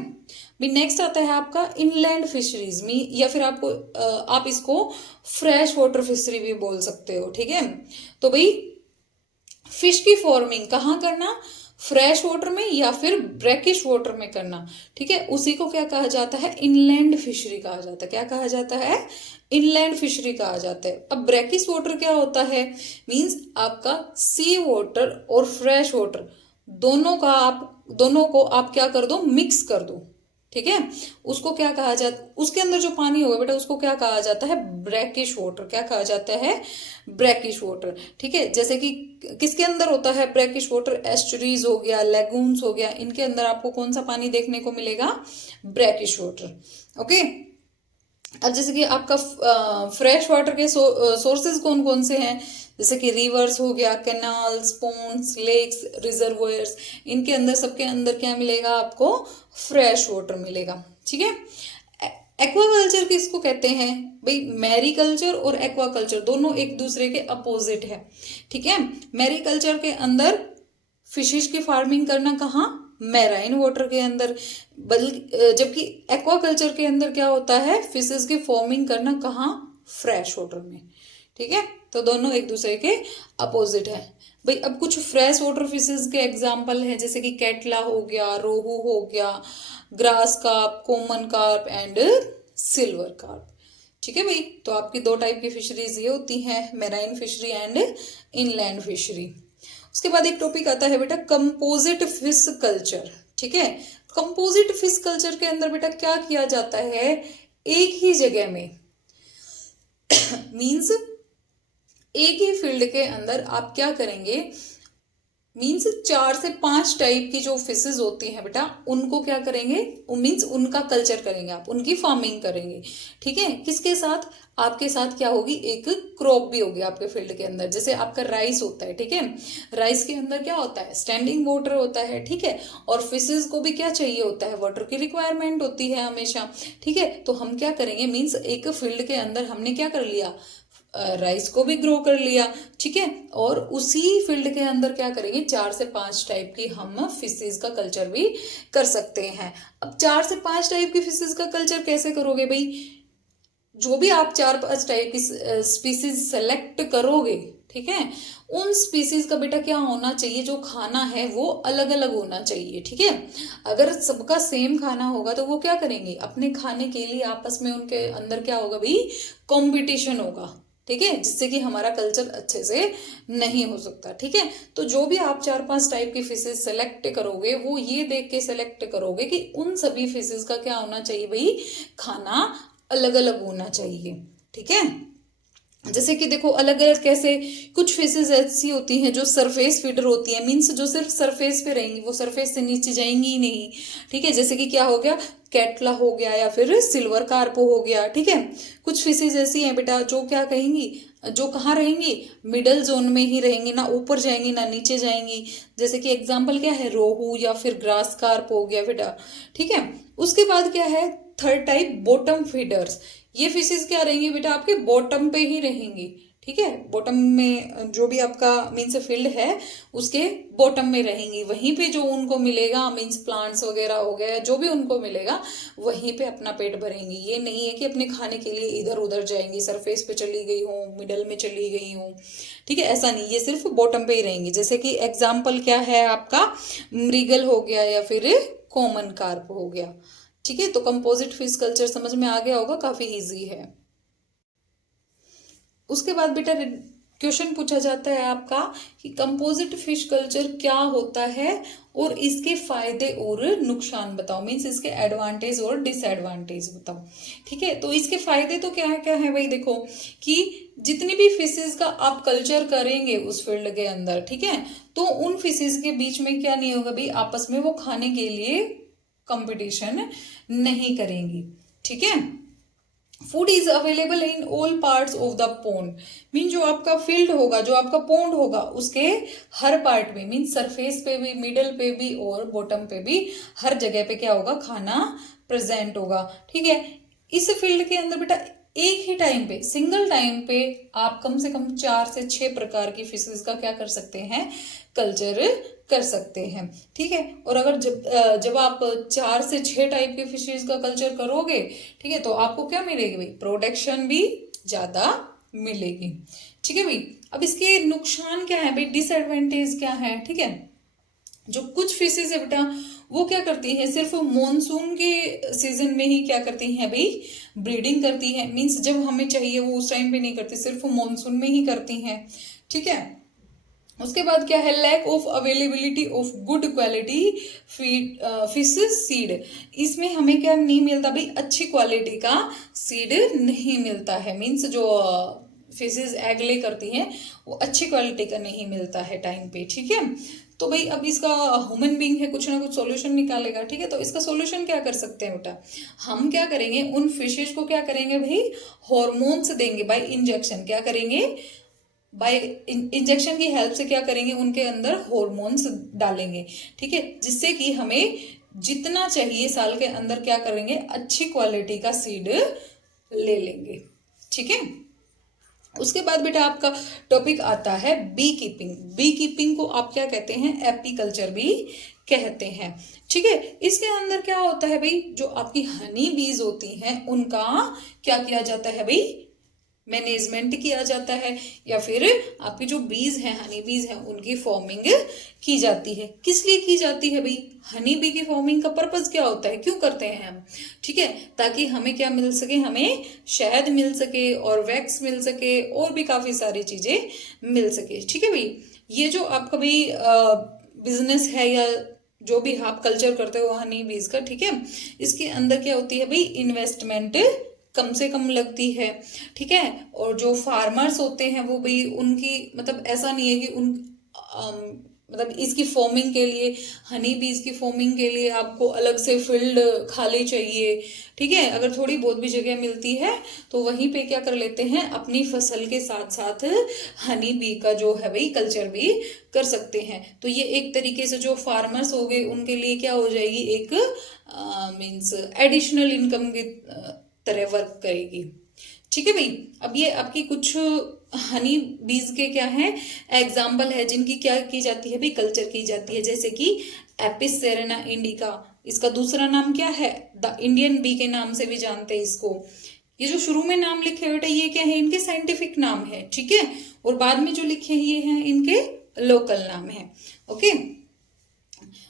भी नेक्स्ट आता है आपका इनलैंड फिशरीज में, या फिर आप इसको फ्रेश वाटर फिशरी भी बोल सकते हो, ठीक है। तो भाई फिश की फार्मिंग कहाँ करना, फ्रेश वाटर में या फिर ब्रैकिश वाटर में करना, ठीक है, उसी को क्या कहा जाता है, इनलैंड फिशरी कहा जाता है। क्या कहा जाता है, इनलैंड फिशरी कहा जाता है। अब ब्रैकिश वाटर क्या होता है, मींस आपका सी वाटर और फ्रेश वाटर दोनों को आप क्या कर दो, मिक्स कर दो, ठीक है। उसको क्या कहा जाता, उसके अंदर जो पानी होगा बेटा उसको क्या कहा जाता है, ब्रैकिश वाटर। क्या कहा जाता है, ब्रैकिश वाटर, ठीक है। जैसे कि किसके अंदर होता है ब्रैकिश वाटर, एस्चुरीज हो गया, लेगून्स हो गया, इनके अंदर आपको कौन सा पानी देखने को मिलेगा, ब्रैकिश वाटर, ओके। अब जैसे कि आपका फ्रेश वाटर के सोर्सेज कौन कौन से हैं, जैसे कि रिवर्स हो गया, कैनाल्स, पोन्ड्स, लेक्स, रिजर्वोयर्स, इनके अंदर सबके अंदर क्या मिलेगा आपको, फ्रेश वाटर मिलेगा, ठीक है। एक्वाकल्चर किसको कहते हैं भाई, मैरीकल्चर और एक्वाकल्चर दोनों एक दूसरे के अपोजिट है, ठीक है। मैरीकल्चर के अंदर फिशेज की फार्मिंग करना कहाँ, मैराइन वाटर के अंदर, बल्कि जबकि एक्वाकल्चर के अंदर क्या होता है, फिशेज की फार्मिंग करना कहाँ, फ्रेश वाटर में, ठीक है। तो दोनों एक दूसरे के अपोजिट है भाई। अब कुछ फ्रेश वाटर फिशेज के एग्जाम्पल हैं, जैसे कि कैटला हो गया, रोहू हो गया, grass carp, common carp and silver carp, ठीक है भाई। तो आपकी दो टाइप की फिशरीज ये होती हैं, marine fishery and inland fishery. उसके बाद एक टॉपिक आता है बेटा कंपोजिट फिश कल्चर, ठीक है। कंपोजिट फिश कल्चर के अंदर बेटा क्या किया जाता है, एक ही जगह में मींस एक ही फील्ड के अंदर आप क्या करेंगे, मीन्स 4 से 5 टाइप की जो फिशेज होती हैं बेटा, उनको क्या करेंगे, मीन्स उनका कल्चर करेंगे आप, उनकी फार्मिंग करेंगे। ठीक है, किसके साथ, आपके साथ क्या होगी, एक क्रॉप भी होगी आपके फील्ड के अंदर। जैसे आपका राइस होता है, ठीक है, राइस के अंदर क्या होता है, स्टैंडिंग वाटर होता है, ठीक है, और फिशेज को भी क्या चाहिए होता है, वाटर की रिक्वायरमेंट होती है हमेशा। ठीक है, तो हम क्या करेंगे, मीन्स एक फील्ड के अंदर हमने क्या कर लिया, राइस को भी ग्रो कर लिया। ठीक है, और उसी फील्ड के अंदर क्या करेंगे, 4 से 5 टाइप की हम फिशेज का कल्चर भी कर सकते हैं। अब 4 से 5 टाइप की फिशेज का कल्चर कैसे करोगे भाई, जो भी आप 4-5 टाइप की स्पीसीज सेलेक्ट करोगे, ठीक है, उन स्पीसीज का बेटा क्या होना चाहिए, जो खाना है वो अलग अलग होना चाहिए। ठीक है, अगर सबका सेम खाना होगा तो वो क्या करेंगे, अपने खाने के लिए आपस में उनके अंदर क्या होगा भाई, कंपटीशन होगा। ठीक है, जिससे कि हमारा कल्चर अच्छे से नहीं हो सकता। ठीक है, तो जो भी आप 4-5 टाइप की फिशेज सेलेक्ट करोगे, वो ये देख के सेलेक्ट करोगे कि उन सभी फिशेज का क्या होना चाहिए भाई, खाना अलग अलग होना चाहिए। ठीक है, जैसे कि देखो अलग अलग कैसे, कुछ फिशेज ऐसी होती हैं जो सरफेस फीडर होती हैं, मीन्स जो सिर्फ सरफेस पे रहेंगी, वो सरफेस से नीचे जाएंगी ही नहीं। ठीक है, जैसे कि क्या हो गया, कैटला हो गया या फिर सिल्वर कार्पो हो गया। ठीक है, कुछ फिशेज ऐसी हैं बेटा जो क्या कहेंगी, जो कहाँ रहेंगी, मिडल जोन में ही रहेंगी, ना ऊपर जाएंगी ना नीचे जाएंगी। जैसे कि एग्जाम्पल क्या है, रोहू या फिर ग्रास कार्प हो गया बेटा। ठीक है, उसके बाद क्या है, थर्ड टाइप बॉटम फीडर्स। ये फिशेज क्या रहेंगी बेटा, आपके बॉटम पे ही रहेंगी। ठीक है, बॉटम में जो भी आपका मीन्स फील्ड है उसके बॉटम में रहेंगी, वहीं पे जो उनको मिलेगा, मीन्स प्लांट्स वगैरह हो गया, जो भी उनको मिलेगा वहीं पे अपना पेट भरेंगी। ये नहीं है कि अपने खाने के लिए इधर उधर जाएंगी, सरफेस पे चली गई हूँ, मिडल में चली गई हूँ। ठीक है, ऐसा नहीं, ये सिर्फ बॉटम पे ही रहेंगी। जैसे कि एग्जाम्पल क्या है आपका, मृगल हो गया या फिर कॉमन कार्प हो गया। ठीक है, तो कंपोजिट फिश कल्चर समझ में आ गया होगा, काफी इजी है। उसके बाद बेटा क्वेश्चन पूछा जाता है आपका कि कंपोजिट फिश कल्चर क्या होता है और इसके फायदे और नुकसान बताओ, मीन्स इसके एडवांटेज और डिसएडवांटेज बताओ। ठीक है, तो इसके फायदे तो क्या है भाई, देखो कि जितनी भी फिशेज का आप कल्चर करेंगे उस फील्ड के अंदर, ठीक है, तो उन फिशेज के बीच में क्या नहीं होगा भाई, आपस में वो खाने के लिए कंपटीशन नहीं करेंगी। ठीक है, food is available in all parts of the pond, mean जो आपका फील्ड होगा, जो आपका पोन्ड होगा, उसके हर पार्ट में, मीन सरफेस पे भी, मिडल पे भी और बॉटम पे भी, हर जगह पे क्या होगा, खाना प्रेजेंट होगा। ठीक है, इस फील्ड के अंदर बेटा एक ही टाइम पे, सिंगल टाइम पे आप कम से कम 4 से 6 प्रकार की फिशेज का क्या कर सकते हैं, कल्चर कर सकते हैं। ठीक है, और अगर जब आप 4 से 6 टाइप के फिशेज का कल्चर करोगे, ठीक है, तो आपको क्या मिलेगी भाई, प्रोडक्शन भी ज्यादा मिलेगी। ठीक है भाई, अब इसके नुकसान क्या है भाई, डिसएडवांटेज क्या है। ठीक है, जो कुछ फिशेज है बेटा वो क्या करती है, सिर्फ मॉनसून के सीजन में ही क्या करती हैं भाई, ब्रीडिंग करती है, मीन्स जब हमें चाहिए वो उस टाइम पे नहीं करती, सिर्फ मॉनसून में ही करती हैं। ठीक है, उसके बाद क्या है, lack of availability of good quality feed fish seed, इसमें हमें क्या नहीं मिलता भाई, अच्छी क्वालिटी का सीड नहीं मिलता है, मीन्स जो फिशेज एग ले करती हैं वो अच्छी क्वालिटी का नहीं मिलता है टाइम पे। ठीक है, तो भाई अब इसका ह्यूमन बीइंग है, कुछ ना कुछ सॉल्यूशन निकालेगा। ठीक है, तो इसका सॉल्यूशन क्या कर सकते हैं बेटा, हम क्या करेंगे, उन फिशेज को क्या करेंगे भाई, हॉर्मोन्स देंगे बाय इंजेक्शन, क्या करेंगे, बाय इंजेक्शन की हेल्प से क्या करेंगे, उनके अंदर हॉर्मोन्स डालेंगे। ठीक है, जिससे कि हमें जितना चाहिए साल के अंदर क्या करेंगे, अच्छी क्वालिटी का सीड ले लेंगे। ठीक है, उसके बाद बेटा आपका टॉपिक आता है बी कीपिंग। बी कीपिंग को आप क्या कहते हैं, एपीकल्चर भी कहते हैं। ठीक है, इसके अंदर क्या होता है भाई, जो आपकी हनी बीज होती हैं उनका क्या किया जाता है भाई, मैनेजमेंट किया जाता है, या फिर आपकी जो बीज हैं, हनी बीज हैं, उनकी फॉर्मिंग की जाती है। किस लिए की जाती है भाई, हनी बी की फॉर्मिंग का पर्पस क्या होता है, क्यों करते हैं हम। ठीक है, ताकि हमें क्या मिल सके, हमें शहद मिल सके और वैक्स मिल सके और भी काफी सारी चीजें मिल सके। ठीक है भाई, ये जो आपका भाई बिजनेस है या जो भी आप कल्चर करते हो हनी बीज का, ठीक है, इसके अंदर क्या होती है भाई, इन्वेस्टमेंट कम से कम लगती है। ठीक है, और जो फार्मर्स होते हैं वो भी उनकी मतलब ऐसा नहीं है कि उन मतलब इसकी फॉर्मिंग के लिए, हनी बीज की फॉर्मिंग के लिए आपको अलग से फील्ड खाली चाहिए, ठीक है। अगर थोड़ी बहुत भी जगह मिलती है तो वहीं पे क्या कर लेते हैं, अपनी फसल के साथ साथ हनी बी का जो है भाई कल्चर भी कर सकते हैं। तो ये एक तरीके से जो फार्मर्स हो गए उनके लिए क्या हो जाएगी, एक मीन्स एडिशनल इनकम की तरह वर्क करेगी, ठीक है भाई। अब ये आपकी कुछ हनी बीज के क्या है एग्जाम्पल है जिनकी क्या की जाती है भाई, कल्चर की जाती है। जैसे कि एपिस सेरेना इंडिका, इसका दूसरा नाम क्या है, द इंडियन बी के नाम से भी जानते हैं इसको। ये जो शुरू में नाम लिखे हैं बेटा ये क्या है, इनके साइंटिफिक नाम है, ठीक है। और बाद में जो लिखे हैं ये हैं इनके लोकल नाम है, ओके।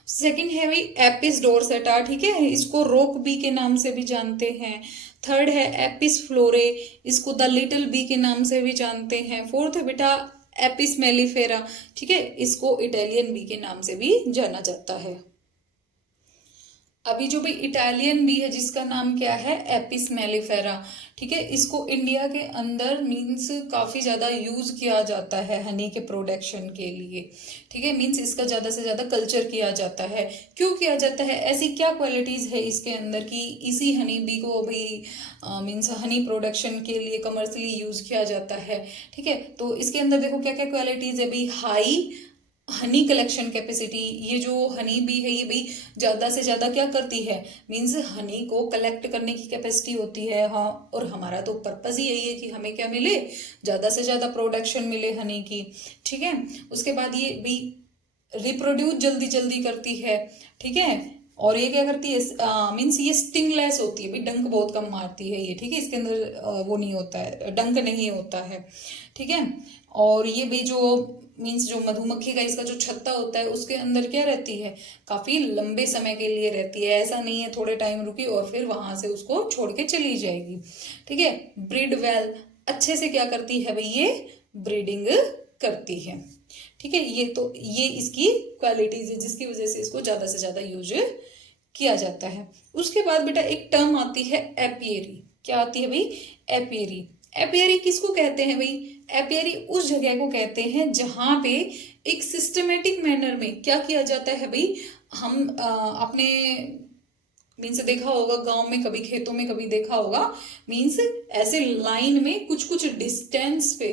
सेकंड है भाई एपिस डोरसेटा, ठीक है, इसको रोक बी के नाम से भी जानते हैं। थर्ड है एपिस फ्लोरे, इसको द लिटिल बी के नाम से भी जानते हैं। फोर्थ है बेटा एपिस मेलिफेरा, ठीक है, इसको इटालियन बी के नाम से भी जाना जाता है। अभी जो भाई इटालियन बी है जिसका नाम क्या है, एपिस मेलिफेरा, ठीक है, इसको इंडिया के अंदर मीन्स काफ़ी ज़्यादा यूज किया जाता है हनी के प्रोडक्शन के लिए, ठीक है। मीन्स इसका ज़्यादा से ज़्यादा कल्चर किया जाता है। क्यों किया जाता है, ऐसी क्या क्वालिटीज़ है इसके अंदर कि इसी हनी बी को भाई मीन्स हनी प्रोडक्शन के लिए कमर्शियली यूज किया जाता है, ठीक है। तो इसके अंदर देखो क्या क्या क्वालिटीज़ है भाई, हाई हनी कलेक्शन कैपेसिटी, ये जो हनी बी है ये भी ज़्यादा से ज़्यादा क्या करती है, मीन्स हनी को कलेक्ट करने की कैपेसिटी होती है, हाँ। और हमारा तो पर्पज़ ही यही है कि हमें क्या मिले, ज़्यादा से ज़्यादा प्रोडक्शन मिले हनी की, ठीक है। उसके बाद ये भी रिप्रोड्यूस जल्दी जल्दी करती है, ठीक है। और ये क्या करती है, मीन्स ये स्टिंगलेस होती है, भी डंक बहुत कम मारती है ये, ठीक है। इसके अंदर वो नहीं होता है, डंक नहीं होता है, ठीक है। और ये भी जो मीन्स जो मधुमक्खी का इसका जो छत्ता होता है उसके अंदर क्या रहती है, काफ़ी लंबे समय के लिए रहती है, ऐसा नहीं है थोड़े टाइम रुकी और फिर वहाँ से उसको छोड़ के चली जाएगी, ठीक है। ब्रीड वेल, अच्छे से क्या करती है भाई, ये ब्रीडिंग करती है, ठीक है। ये इसकी क्वालिटीज है जिसकी वजह से इसको ज़्यादा से ज़्यादा यूज किया जाता है। उसके बाद बेटा एक टर्म आती है एपियरी, क्या आती है भाई, एपियरी। एपियरी किसको कहते हैं भाई, एपियरी उस जगह को कहते हैं जहां पे एक सिस्टमेटिक मैनर में क्या किया जाता है भाई, हम अपने मीन्स देखा होगा गांव में कभी, खेतों में कभी देखा होगा, मीन्स ऐसे लाइन में कुछ कुछ डिस्टेंस पे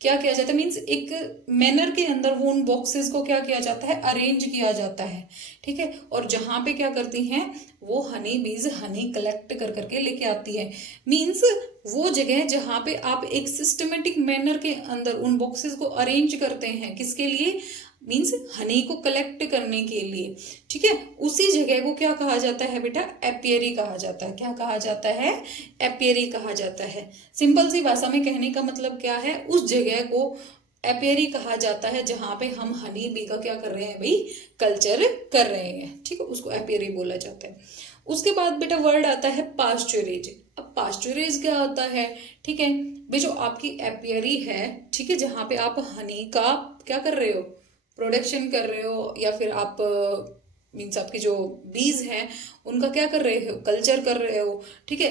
क्या किया जाता है, मीन्स एक मैनर के अंदर वो उन बॉक्सेस को क्या किया जाता है, अरेंज किया जाता है, ठीक है। और जहाँ पे क्या करती हैं वो हनी बीज हनी कलेक्ट कर करके लेके आती है। मीन्स वो जगह जहाँ पे आप एक सिस्टमेटिक मैनर के अंदर उन बॉक्सेस को अरेंज करते हैं, किसके लिए, मीन्स हनी को कलेक्ट करने के लिए, ठीक है। उसी जगह को क्या कहा जाता है बेटा, एपियरी कहा जाता है। क्या कहा जाता है, एपियरी कहा जाता है। सिंपल सी भाषा में कहने का मतलब क्या है, उस जगह को एपियरी कहा जाता है जहां पे हम हनी बी का क्या कर रहे हैं भाई, कल्चर कर रहे हैं, ठीक है, उसको एपियरी बोला जाता है। उसके बाद बेटा वर्ड आता है पास्चुरेज। अब पास्चुरेज क्या होता है, ठीक है भाई, जो आपकी एपियरी है, ठीक है, जहाँ पे आप हनी का क्या कर रहे हो, प्रोडक्शन कर रहे हो, या फिर आप मीन्स आपकी जो बीज हैं उनका क्या कर रहे हो, कल्चर कर रहे हो, ठीक है।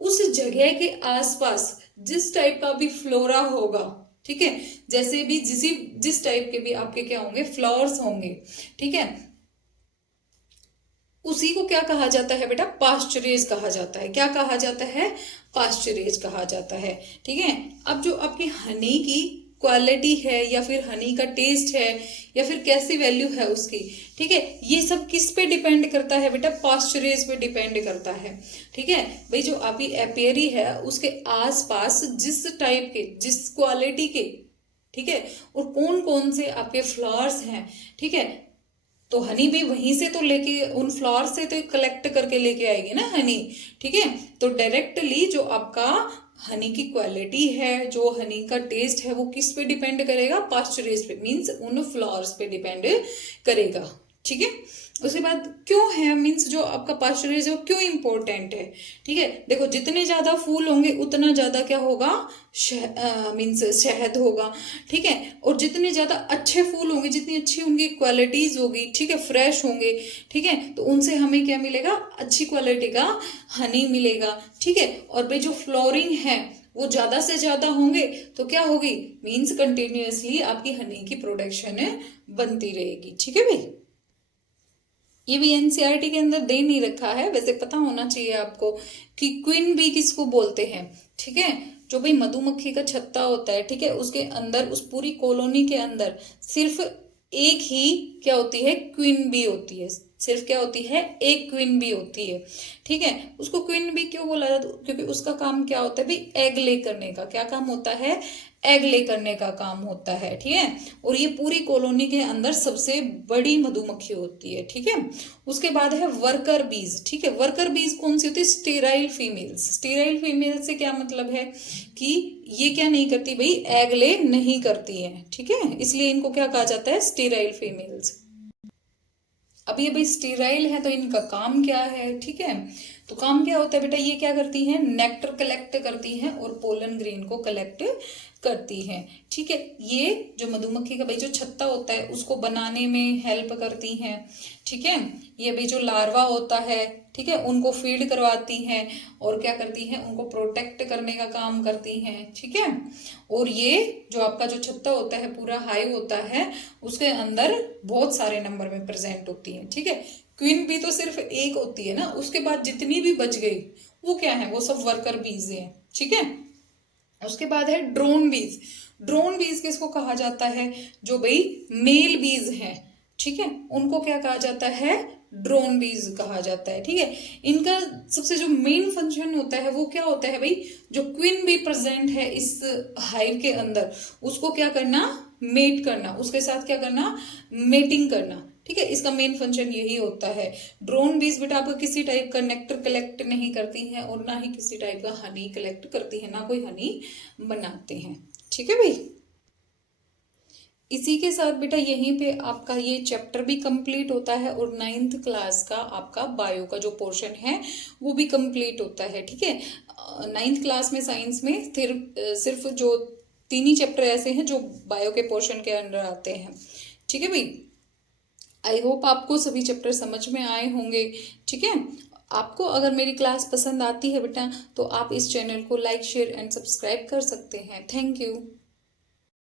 उस जगह के आसपास जिस टाइप का भी फ्लोरा होगा, ठीक है, जैसे भी जिस टाइप के भी आपके क्या होंगे, फ्लावर्स होंगे, ठीक है, उसी को क्या कहा जाता है बेटा, पास्चुरेज कहा जाता है। क्या कहा जाता है, पास्चुरेज कहा जाता है, ठीक है। अब जो आपकी हनी की क्वालिटी है या फिर हनी का टेस्ट है या फिर कैसी वैल्यू है उसकी, ठीक है, ये सब किस पे डिपेंड करता है बेटा, पास्चुरेज पे डिपेंड करता है, ठीक है भाई। जो आपकी एपियरी है उसके आसपास जिस टाइप के, जिस क्वालिटी के, ठीक है, और कौन कौन से आपके फ्लावर्स हैं, ठीक है, तो हनी भी वहीं से तो लेके, उन फ्लावर से तो कलेक्ट करके लेके आएगी ना हनी, ठीक है। तो डायरेक्टली जो आपका हनी की क्वालिटी है, जो हनी का टेस्ट है, वो किस पे डिपेंड करेगा, पास्चुरेज पे, मीन्स उन फ्लावर्स पे डिपेंड करेगा, ठीक है। उसके बाद क्यों है, मीन्स जो आपका पास्चुरेज है वो क्यों इंपॉर्टेंट है, ठीक है। देखो जितने ज्यादा फूल होंगे उतना ज्यादा क्या होगा, मीन्स शहद होगा, ठीक है। और जितने ज्यादा अच्छे फूल होंगे, जितनी अच्छी उनकी क्वालिटीज होगी, ठीक है, फ्रेश होंगे, ठीक है, तो उनसे हमें क्या मिलेगा, अच्छी क्वालिटी का हनी मिलेगा, ठीक है। और भाई जो फ्लोरिंग है वो ज्यादा से ज्यादा होंगे तो क्या होगी, मीन्स कंटिन्यूअसली आपकी हनी की प्रोडक्शन बनती रहेगी। ठीक है भाई, ये भी एनसीईआरटी के अंदर दे नहीं रखा है, वैसे पता होना चाहिए आपको कि क्वीन बी किसको बोलते हैं। ठीक है, जो भाई मधुमक्खी का छत्ता होता है, ठीक है, उसके अंदर उस पूरी कॉलोनी के अंदर सिर्फ एक ही क्या होती है, क्वीन बी होती है। सिर्फ क्या होती है, एक क्वीन बी होती है। ठीक है, उसको क्वीन बी क्यों बोला जाता है, क्योंकि उसका काम क्या होता है भाई, एग ले करने का। क्या काम होता है, एग ले करने का काम होता है। ठीक है, और ये पूरी कॉलोनी के अंदर सबसे बड़ी मधुमक्खी होती है। ठीक है, उसके बाद है वर्कर बीज। ठीक है, वर्कर बीज कौन सी होती है, स्टेराइल फीमेल्स। स्टेराइल फीमेल से क्या मतलब है कि ये क्या नहीं करती भाई, एग ले नहीं करती है। ठीक है, इसलिए इनको क्या कहा जाता है, स्टेराइल फीमेल्स। अब ये भाई स्टेराइल है तो इनका काम क्या है। ठीक है, तो काम क्या होता है बेटा, ये क्या करती हैं, नेक्टर कलेक्ट करती हैं और पोलन ग्रेन को कलेक्ट करती हैं। ठीक है, ये जो मधुमक्खी का भाई जो छत्ता होता है उसको बनाने में हेल्प करती हैं। ठीक है, ये भाई जो लार्वा होता है, ठीक है, उनको फीड करवाती हैं और क्या करती हैं, उनको प्रोटेक्ट करने का काम करती हैं। ठीक है, और ये जो आपका जो छत्ता होता है पूरा हाइव होता है, उसके अंदर बहुत सारे नंबर में प्रेजेंट होती है। ठीक है, क्वीन बी तो सिर्फ एक होती है ना, उसके बाद जितनी भी बच गई वो क्या है, वो सब वर्कर बीज हैं। ठीक है, उसके बाद है ड्रोन बीज। ड्रोन बीज किसको कहा जाता है, जो भाई मेल बीज हैं। ठीक है, उनको क्या कहा जाता है, ड्रोन बीज कहा जाता है। ठीक है, इनका सबसे जो मेन फंक्शन होता है वो क्या होता है भाई, जो क्वीन बी प्रेजेंट है इस हाइव के अंदर, उसको क्या करना, मेट करना, उसके साथ क्या करना, मेटिंग करना। ठीक है, इसका मेन फंक्शन यही होता है। ड्रोन बीज बेटा आपको किसी टाइप का नेक्टर कलेक्ट नहीं करती हैं और ना ही किसी टाइप का हनी कलेक्ट करती है, ना कोई हनी बनाते हैं। ठीक है भाई, इसी के साथ बेटा यहीं पे आपका ये चैप्टर भी कंप्लीट होता है और 9th क्लास का आपका बायो का जो पोर्शन है वो भी कंप्लीट होता है। ठीक है, 9th क्लास में साइंस में सिर्फ जो 3 ही चैप्टर ऐसे हैं जो बायो के पोर्शन के अंदर आते हैं। ठीक है भाई, आई होप आपको सभी चैप्टर समझ में आए होंगे। ठीक है, आपको अगर मेरी क्लास पसंद आती है बेटा तो आप इस चैनल को लाइक शेयर एंड सब्सक्राइब कर सकते हैं। Thank you.